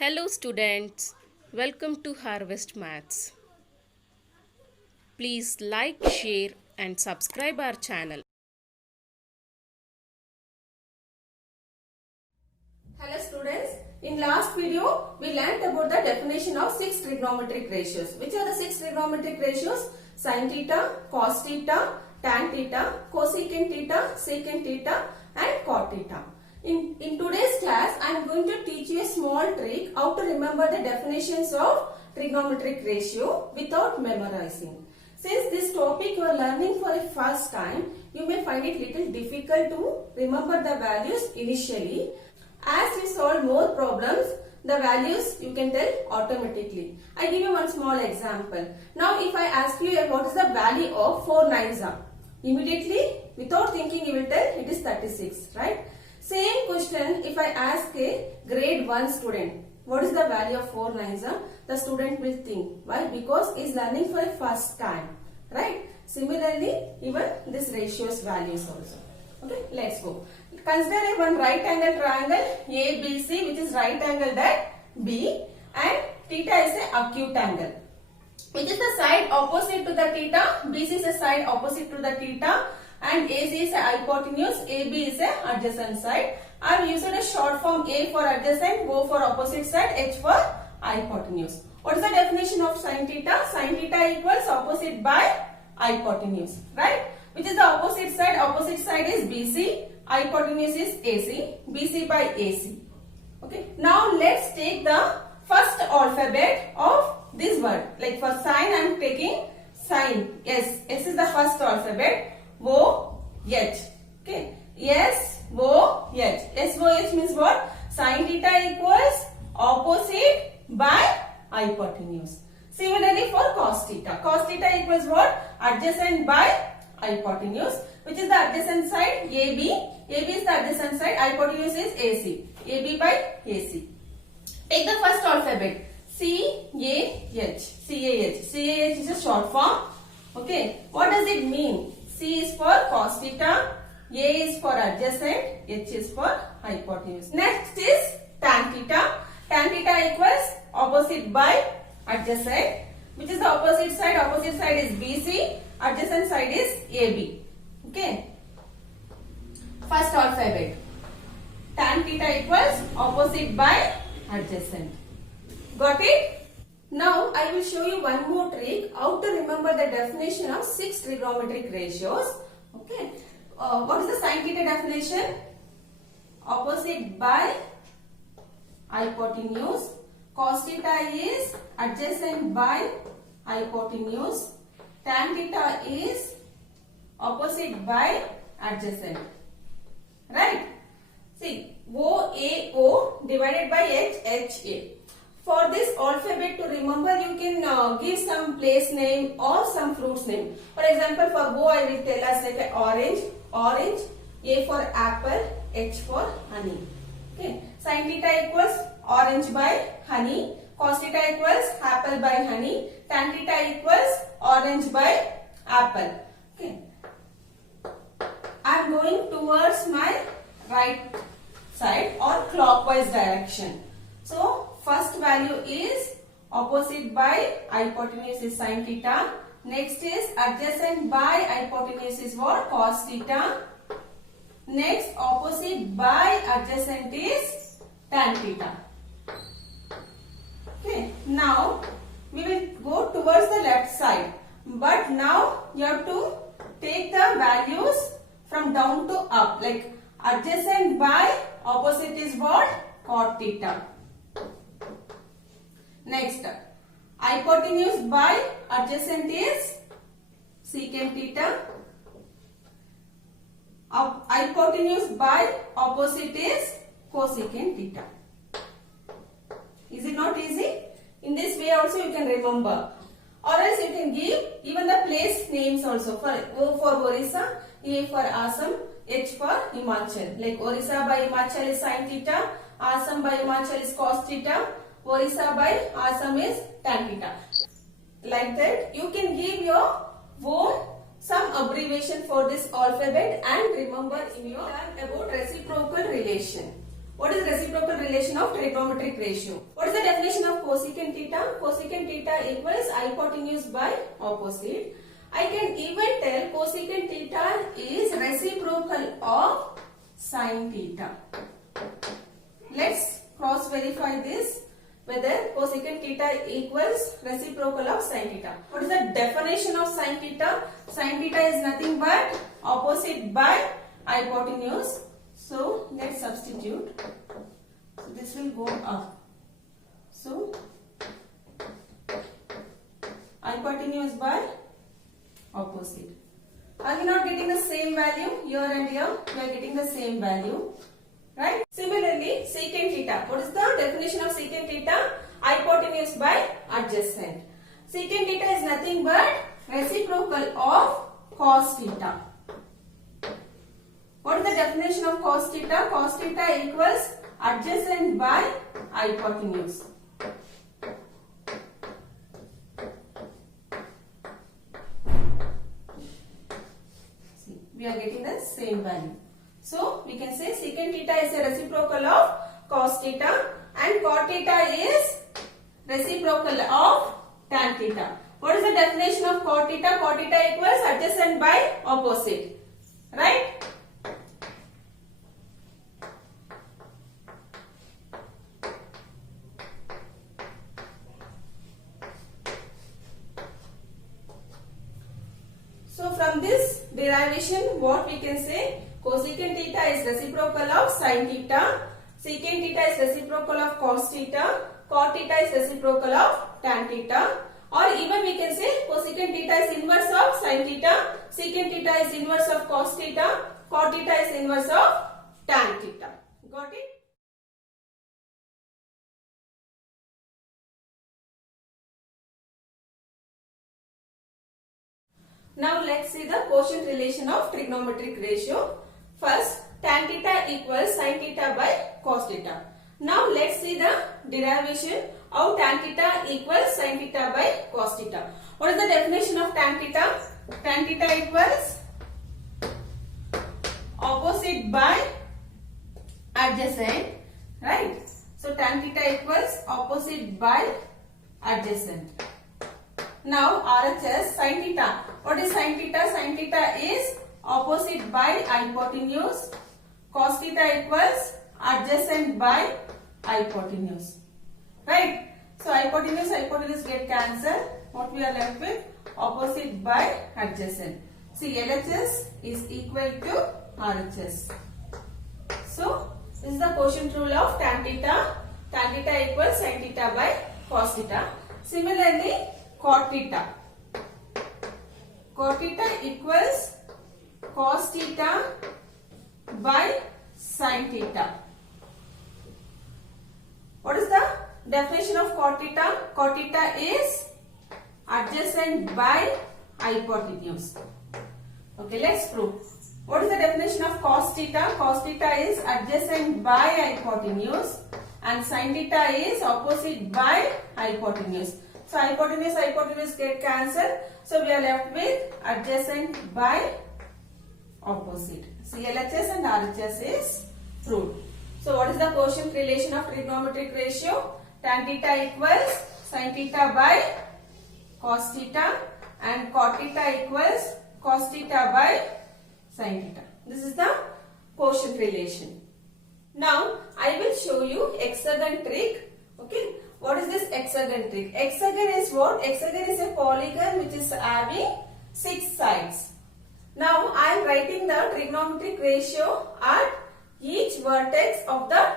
Hello students, welcome to Harvest Maths. Please like, share and subscribe our channel. Hello students, in last video we learnt about the definition of six trigonometric ratios. Which are the six trigonometric ratios? Sin theta, cos theta, tan theta, cosecant theta, secant theta and cot theta. In today's class, I am going to teach you a small trick how to remember the definitions of trigonometric ratio without memorizing. Since this topic you are learning for the first time, you may find it little difficult to remember the values initially. As we solve more problems, the values you can tell automatically. I give you one small example. Now if I ask you what is the value of 4 nines are, immediately without thinking you will tell it is 36, right? Same question if I ask a grade 1 student, what is the value of 4 nines are? The student will think. Why? Because he is learning for the first time, right? Similarly, even this ratios values also. Okay, let's go. Consider one right angle triangle ABC, which is right angled at B, and theta is an acute angle, which is the side opposite to the theta. BC is a side opposite to the theta, and AC is a hypotenuse, AB is a adjacent side. I have used a short form A for adjacent, O for opposite side, H for hypotenuse. What is the definition of sin theta? Sin theta equals opposite by hypotenuse, right? Which is the opposite side? Opposite side is BC, hypotenuse is AC, BC by AC. Okay. Now let's take the first alphabet of this word. Like for sign I am taking sign. S. S is the first alphabet. O, H. Okay. S, O, H. S, O, H means what? Sin theta equals opposite by hypotenuse. Similarly for cos theta. Cos theta equals what? Adjacent by hypotenuse, which is the adjacent side AB. AB is the adjacent side, hypotenuse is AC. AB by AC. Take the first alphabet. C-A-H. C-A-H. C-A-H is a short form. Okay. What does it mean? C is for cos theta. A is for adjacent. H is for hypotenuse. Next is tan theta. Tan theta equals opposite by adjacent. Which is the opposite side? Opposite side is BC. Adjacent side is AB. Okay. First alphabet. Tan theta equals opposite by adjacent. Got it? Now I will show you one more trick how to remember the definition of six trigonometric ratios. Okay. What is the sin theta definition? Opposite by hypotenuse. Cos theta is adjacent by hypotenuse. Tan theta is opposite by adjacent. Right? See, OAO divided by HHA. For this alphabet to remember, you can give some place name or some fruits name. For example, for O, I will tell us like orange, orange, A for apple, H for honey. Okay. Sin theta equals orange by honey. Cos theta equals apple by honey. Tan theta equals orange by apple. Okay. I am going towards my right side or clockwise direction. So first value is opposite by hypotenuse is sin theta. Next is adjacent by hypotenuse is what? Cos theta. Next opposite by adjacent is tan theta. Okay. Now we will go towards the left side. But now you have to take the values from down to up. Like adjacent by opposite is what? Cot theta. Next, hypotenuse by adjacent is secant theta. Hypotenuse by opposite is cosecant theta. Is it not easy? In this way also you can remember. Or else you can give even the place names also. For O for Orissa, A for Assam, H for Himachal. Like Orissa by Himachal is sin theta, Assam by Himachal is cos theta, Orissa by Assam is tan theta. Like that, you can give your own some abbreviation for this alphabet and remember in your learn about reciprocal relation. What is the reciprocal relation of trigonometric ratio? What is the definition of cosecant theta? Cosecant theta equals hypotenuse by opposite. I can even tell cosecant theta is reciprocal of sin theta. Let's cross verify this whether cosecant theta equals reciprocal of sin theta. What is the definition of sin theta? Sin theta is nothing but opposite by hypotenuse. So let's substitute. So this will go up. So hypotenuse by opposite. Are we not getting the same value here and here? We are getting the same value. Right? Similarly, secant theta. What is the definition of secant theta? Hypotenuse by adjacent. Secant theta is nothing but reciprocal of cos theta. What is the definition of cos theta? Cos theta equals adjacent by hypotenuse. See, we are getting the same value. So, we can say secant theta is a reciprocal of cos theta and cot theta is reciprocal of tan theta. What is the definition of cot theta? Cot theta equals adjacent by opposite. Right? So, from this derivation, what we can say? Cosecant theta is reciprocal of sin theta, secant theta is reciprocal of cos theta, cot theta is reciprocal of tan theta, or even we can say cosecant theta is inverse of sin theta, secant theta is inverse of cos theta, cot theta is inverse of tan theta. Got it? Now let's see the quotient relation of trigonometric ratio. First, tan theta equals sin theta by cos theta. Now let's see the derivation of tan theta equals sin theta by cos theta. What is the definition of tan theta? Tan theta equals opposite by adjacent, right? So tan theta equals opposite by adjacent. Now RHS sin theta. What is sin theta? Sin theta is opposite by hypotenuse. Cos theta equals adjacent by hypotenuse. Right? So hypotenuse get cancelled. What we are left with? Opposite by adjacent. See, LHS is equal to RHS. So this is the quotient rule of tan theta. Tan theta equals sin theta by cos theta. Similarly, cot theta. Cot theta equals cos theta by sin theta. What is the definition of cot theta? Cot theta is adjacent by hypotenuse. Okay, let's prove. What is the definition of cos theta? Cos theta is adjacent by hypotenuse and sin theta is opposite by hypotenuse. So hypotenuse get cancelled. So we are left with adjacent by opposite. See, LHS and RHS is proved. So what is the quotient relation of trigonometric ratio? Tan theta equals sin theta by cos theta and cot theta equals cos theta by sin theta. This is the quotient relation. Now I will show you hexagon trick. Okay. What is this hexagon trick? Hexagon is what? Hexagon is a polygon which is having 6 sides. Now I am writing the trigonometric ratio at each vertex of the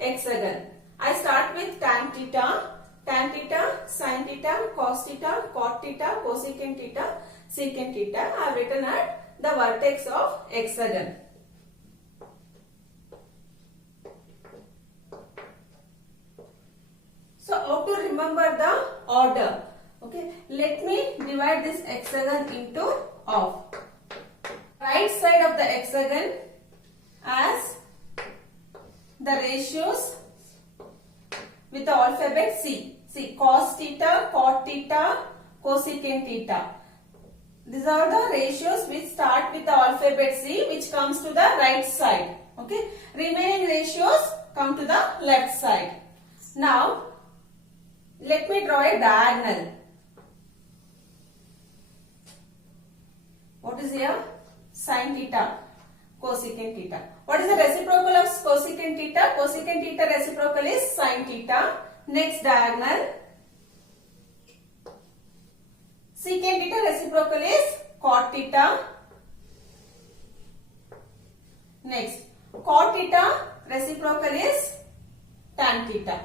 hexagon. I start with tan theta, sin theta, cos theta, cot theta, cosecant theta, secant theta. I have written at the vertex of hexagon. So how to remember the order? Okay, let me divide this hexagon into half. Right side of the hexagon as the ratios with the alphabet C. See, cos theta, cot theta, cosecant theta. These are the ratios which start with the alphabet C, which comes to the right side. Okay, remaining ratios come to the left side. Now, let me draw a diagonal. What is here? Sin theta, cosecant theta. What is the reciprocal of cosecant theta? Cosecant theta reciprocal is sin theta. Next diagonal. Secant theta reciprocal is cot theta. Next, cot theta reciprocal is tan theta.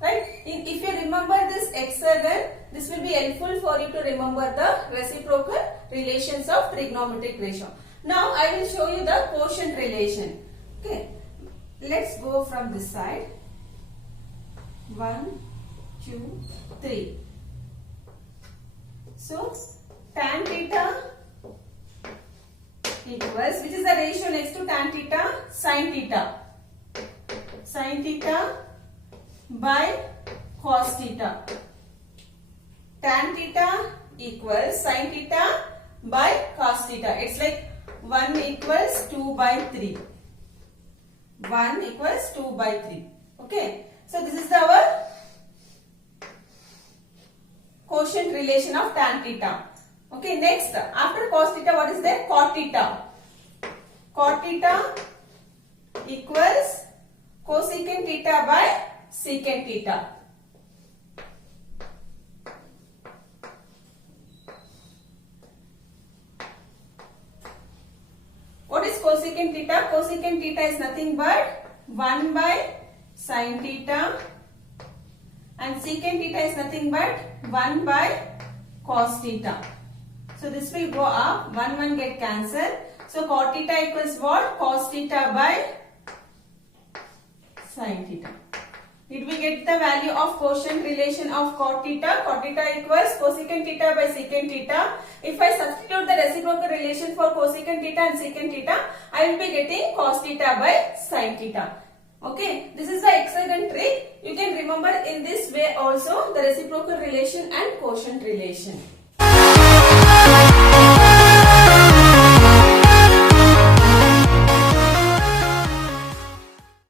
Right? If you remember this hexagon, this will be helpful for you to remember the reciprocal relations of trigonometric ratio. Now I will show you the quotient relation. Okay. Let's go from this side. 1, 2, 3. So tan theta equals, which is the ratio next to tan theta? Sin theta. Sin theta by cos theta. Tan theta equals sin theta by cos theta. It's like 1 equals 2 by 3. 1 equals 2 by 3. Okay. So this is our quotient relation of tan theta. Okay. Next, after cos theta, what is there? Cot theta. Cot theta equals cosecant theta by secant theta. What is cosecant theta? Cosecant theta is nothing but 1 by sin theta, and secant theta is nothing but 1 by cos theta. So this will go up, 1 get cancelled. So cot theta equals what? Cos theta by sin theta. Did we get the value of quotient relation of cot theta? Cot theta equals cosecant theta by secant theta. If I substitute the reciprocal relation for cosecant theta and secant theta, I will be getting cos theta by sin theta. Okay, this is the hexagon trick. You can remember in this way also the reciprocal relation and quotient relation.